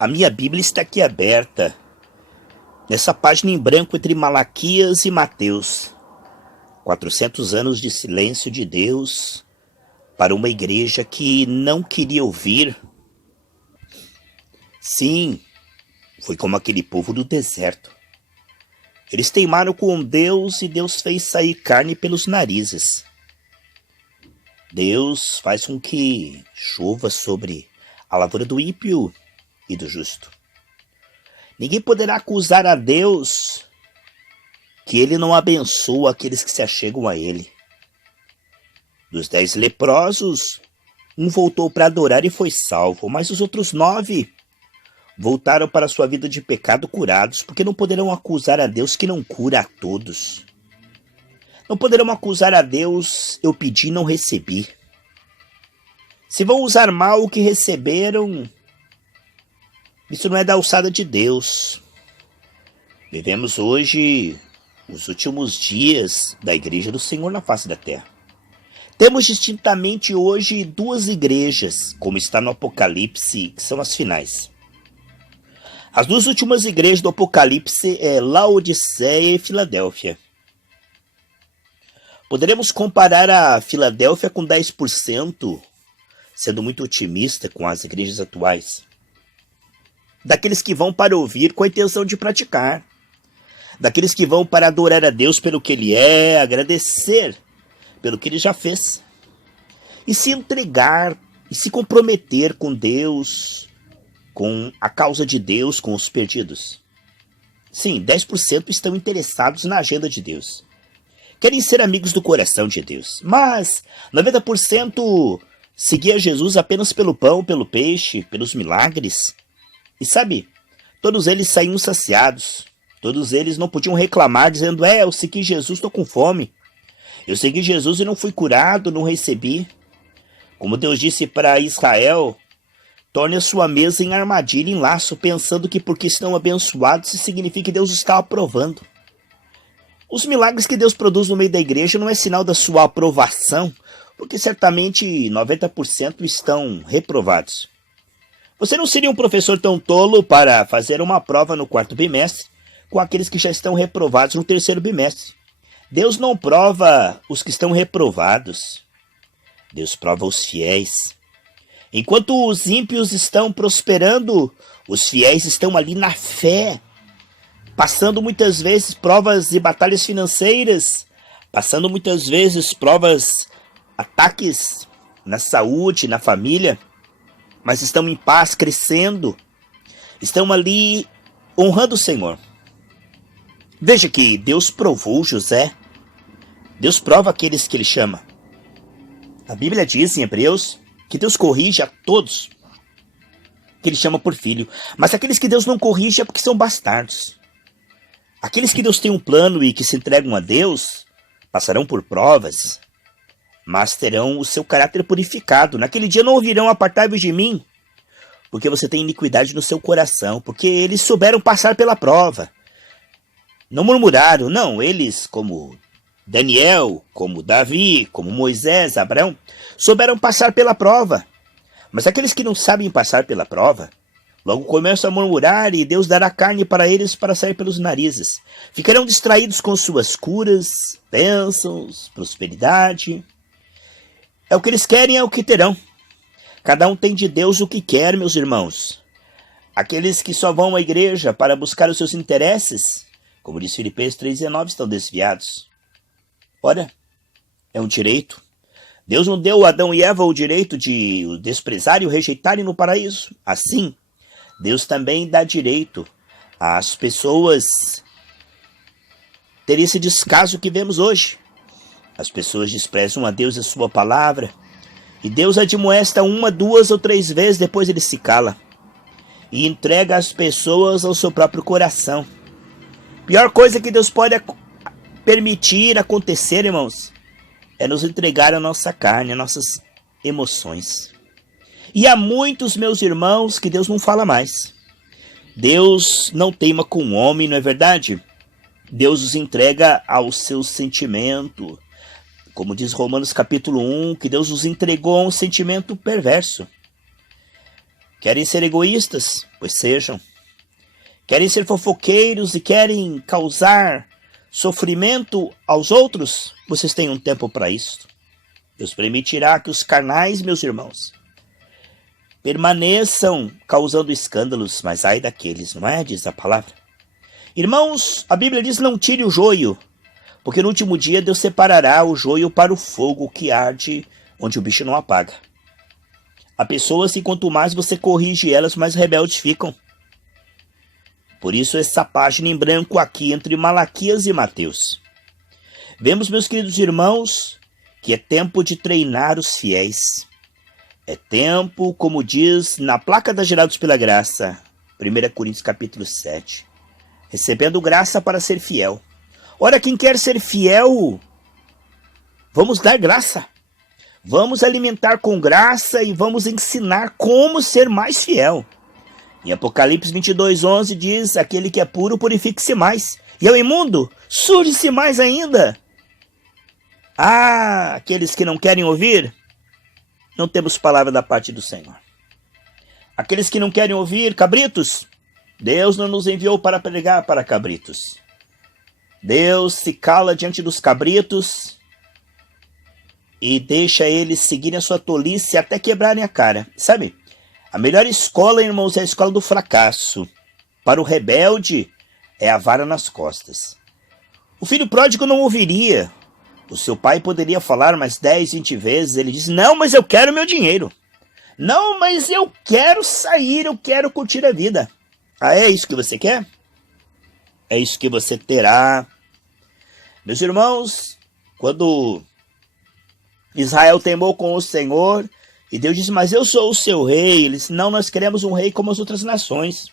A minha Bíblia está aqui aberta, nessa página em branco entre Malaquias e Mateus. 400 anos de silêncio de Deus para uma igreja que não queria ouvir. Sim, foi como aquele povo do deserto. Eles teimaram com Deus e Deus fez sair carne pelos narizes. Deus faz com que chova sobre a lavoura do ímpio e do justo. Ninguém poderá acusar a Deus que ele não abençoa aqueles que se achegam a ele. Dos 10 leprosos, um voltou para adorar e foi salvo, mas os outros 9 voltaram para sua vida de pecado curados, porque não poderão acusar a Deus que não cura a todos. Não poderão acusar a Deus, eu pedi e não recebi. Se vão usar mal o que receberam, isso não é da alçada de Deus. Vivemos hoje os últimos dias da Igreja do Senhor na face da terra. Temos distintamente hoje 2 igrejas, como está no Apocalipse, que são as finais. As 2 últimas igrejas do Apocalipse é Laodiceia e Filadélfia. Poderemos comparar a Filadélfia com 10%, sendo muito otimista com as igrejas atuais. Daqueles que vão para ouvir com a intenção de praticar. Daqueles que vão para adorar a Deus pelo que Ele é, agradecer pelo que Ele já fez. E se entregar e se comprometer com Deus, com a causa de Deus, com os perdidos. Sim, 10% estão interessados na agenda de Deus. Querem ser amigos do coração de Deus. Mas 90% seguia Jesus apenas pelo pão, pelo peixe, pelos milagres. E sabe, todos eles saíam saciados. Todos eles não podiam reclamar, dizendo, eu segui Jesus, estou com fome. Eu segui Jesus e não fui curado, não recebi. Como Deus disse para Israel, torne a sua mesa em armadilha, em laço, pensando que porque estão abençoados, isso significa que Deus está aprovando. Os milagres que Deus produz no meio da igreja não é sinal da sua aprovação, porque certamente 90% estão reprovados. Você não seria um professor tão tolo para fazer uma prova no 4º bimestre com aqueles que já estão reprovados no 3º bimestre. Deus não prova os que estão reprovados. Deus prova os fiéis. Enquanto os ímpios estão prosperando, os fiéis estão ali na fé, passando muitas vezes provas e batalhas financeiras, passando muitas vezes provas, ataques na saúde, na família, mas estão em paz, crescendo, estão ali honrando o Senhor. Veja que Deus provou José, Deus prova aqueles que Ele chama. A Bíblia diz em Hebreus que Deus corrige a todos que Ele chama por filho, mas aqueles que Deus não corrige é porque são bastardos. Aqueles que Deus tem um plano e que se entregam a Deus passarão por provas, mas terão o seu caráter purificado. Naquele dia não ouvirão apartai-vos de mim, porque você tem iniquidade no seu coração, porque eles souberam passar pela prova. Não murmuraram, não, eles como Daniel, como Davi, como Moisés, Abraão, souberam passar pela prova. Mas aqueles que não sabem passar pela prova, logo começam a murmurar e Deus dará carne para eles para sair pelos narizes. Ficarão distraídos com suas curas, bênçãos, prosperidade. É o que eles querem, é o que terão. Cada um tem de Deus o que quer, meus irmãos. Aqueles que só vão à igreja para buscar os seus interesses, como diz Filipenses 3,19, estão desviados. Ora, é um direito. Deus não deu a Adão e Eva o direito de o desprezarem e o rejeitarem no paraíso. Assim, Deus também dá direito às pessoas terem esse descaso que vemos hoje. As pessoas desprezam a Deus e a sua palavra, e Deus admoesta 1, 2 ou 3 vezes, depois Ele se cala e entrega as pessoas ao seu próprio coração. Pior coisa que Deus pode permitir acontecer, irmãos, é nos entregar a nossa carne, as nossas emoções. E há muitos, meus irmãos, que Deus não fala mais. Deus não teima com o homem, não é verdade? Deus os entrega ao seu sentimento. Como diz Romanos capítulo 1, que Deus os entregou a um sentimento perverso. Querem ser egoístas? Pois sejam. Querem ser fofoqueiros e querem causar sofrimento aos outros? Vocês têm um tempo para isso. Deus permitirá que os carnais, meus irmãos, permaneçam causando escândalos, mas ai daqueles, não é? Diz a palavra. Irmãos, a Bíblia diz: não tire o joio, porque no último dia Deus separará o joio para o fogo que arde onde o bicho não apaga. Há pessoas que quanto mais você corrige elas, mais rebeldes ficam. Por isso essa página em branco aqui entre Malaquias e Mateus. Vemos, meus queridos irmãos, que é tempo de treinar os fiéis. É tempo, como diz na placa da Gerados pela Graça, 1 Coríntios capítulo 7, recebendo graça para ser fiel. Ora, quem quer ser fiel, vamos dar graça. Vamos alimentar com graça e vamos ensinar como ser mais fiel. Em Apocalipse 22:11 diz: aquele que é puro, purifique-se mais. E é o imundo, suje-se mais ainda. Ah, aqueles que não querem ouvir, não temos palavra da parte do Senhor. Aqueles que não querem ouvir, cabritos, Deus não nos enviou para pregar para cabritos. Deus se cala diante dos cabritos e deixa eles seguirem a sua tolice até quebrarem a cara. Sabe, a melhor escola, irmãos, é a escola do fracasso. Para o rebelde, é a vara nas costas. O filho pródigo não ouviria. O seu pai poderia falar mais 10, 20 vezes. Ele diz: não, mas eu quero meu dinheiro. Não, mas eu quero sair, eu quero curtir a vida. Ah, é isso que você quer? É isso que você terá. Meus irmãos, quando Israel teimou com o Senhor, e Deus disse: mas eu sou o seu rei. Ele disse: não, nós queremos um rei como as outras nações.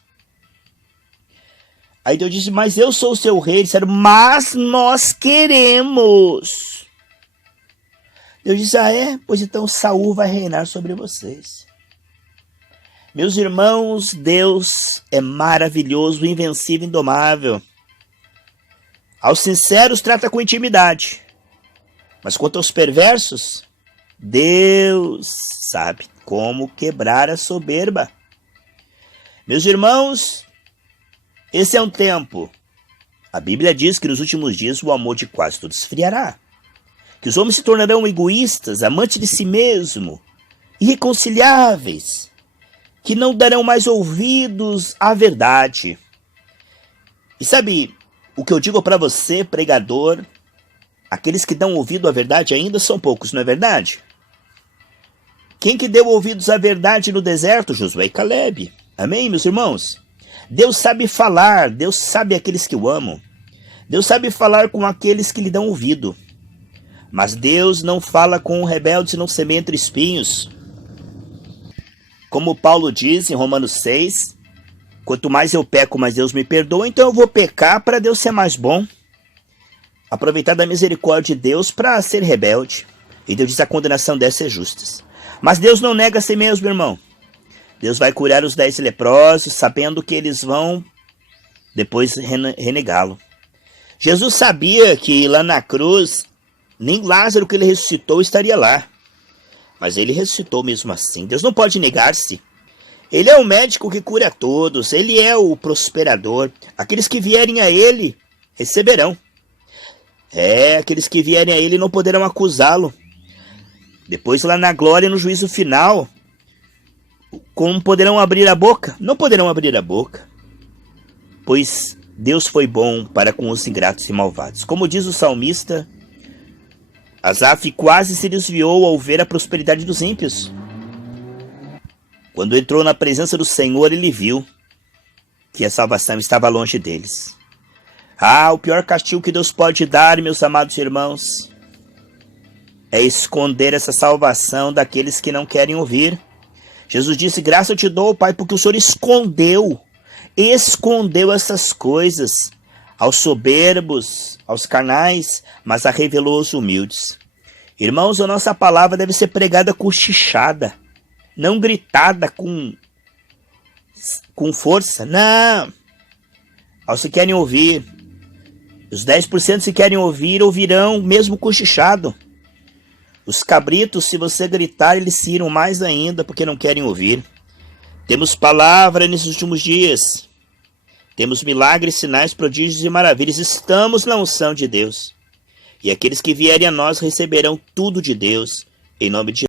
Aí Deus disse: mas eu sou o seu rei. Eles disseram: mas nós queremos. Deus disse: ah, é? Pois então Saul vai reinar sobre vocês. Meus irmãos, Deus é maravilhoso, invencível, indomável. Aos sinceros trata com intimidade. Mas quanto aos perversos, Deus sabe como quebrar a soberba. Meus irmãos, esse é um tempo. A Bíblia diz que nos últimos dias o amor de quase todos esfriará. Que os homens se tornarão egoístas, amantes de si mesmo, irreconciliáveis, que não darão mais ouvidos à verdade. E sabe o que eu digo para você, pregador? Aqueles que dão ouvido à verdade ainda são poucos, não é verdade? Quem que deu ouvidos à verdade no deserto? Josué e Calebe. Amém, meus irmãos? Deus sabe falar, Deus sabe aqueles que o amam. Deus sabe falar com aqueles que lhe dão ouvido. Mas Deus não fala com o rebelde se não semeia entre espinhos. Como Paulo diz em Romanos 6, quanto mais eu peco, mais Deus me perdoa, então eu vou pecar para Deus ser mais bom. Aproveitar da misericórdia de Deus para ser rebelde. E Deus diz: a condenação dessa é justa. Mas Deus não nega a si mesmo, irmão. Deus vai curar os 10 leprosos, sabendo que eles vão depois renegá-lo. Jesus sabia que lá na cruz, nem Lázaro que ele ressuscitou estaria lá. Mas ele ressuscitou mesmo assim. Deus não pode negar-se. Ele é o médico que cura a todos. Ele é o prosperador. Aqueles que vierem a ele, receberão. Aqueles que vierem a ele não poderão acusá-lo. Depois lá na glória, no juízo final, como poderão abrir a boca? Não poderão abrir a boca. Pois Deus foi bom para com os ingratos e malvados. Como diz o salmista, Asaf quase se desviou ao ver a prosperidade dos ímpios. Quando entrou na presença do Senhor, ele viu que a salvação estava longe deles. O pior castigo que Deus pode dar, meus amados irmãos, é esconder essa salvação daqueles que não querem ouvir. Jesus disse: graça eu te dou, Pai, porque o Senhor escondeu essas coisas aos soberbos, aos carnais, mas a revelou aos humildes. Irmãos, a nossa palavra deve ser pregada cochichada, não gritada com força. Não. Aos que querem ouvir, os 10% se querem ouvir, ouvirão mesmo cochichado. Os cabritos, se você gritar, eles se irão mais ainda porque não querem ouvir. Temos palavra nesses últimos dias. Temos milagres, sinais, prodígios e maravilhas. Estamos na unção de Deus. E aqueles que vierem a nós receberão tudo de Deus, em nome de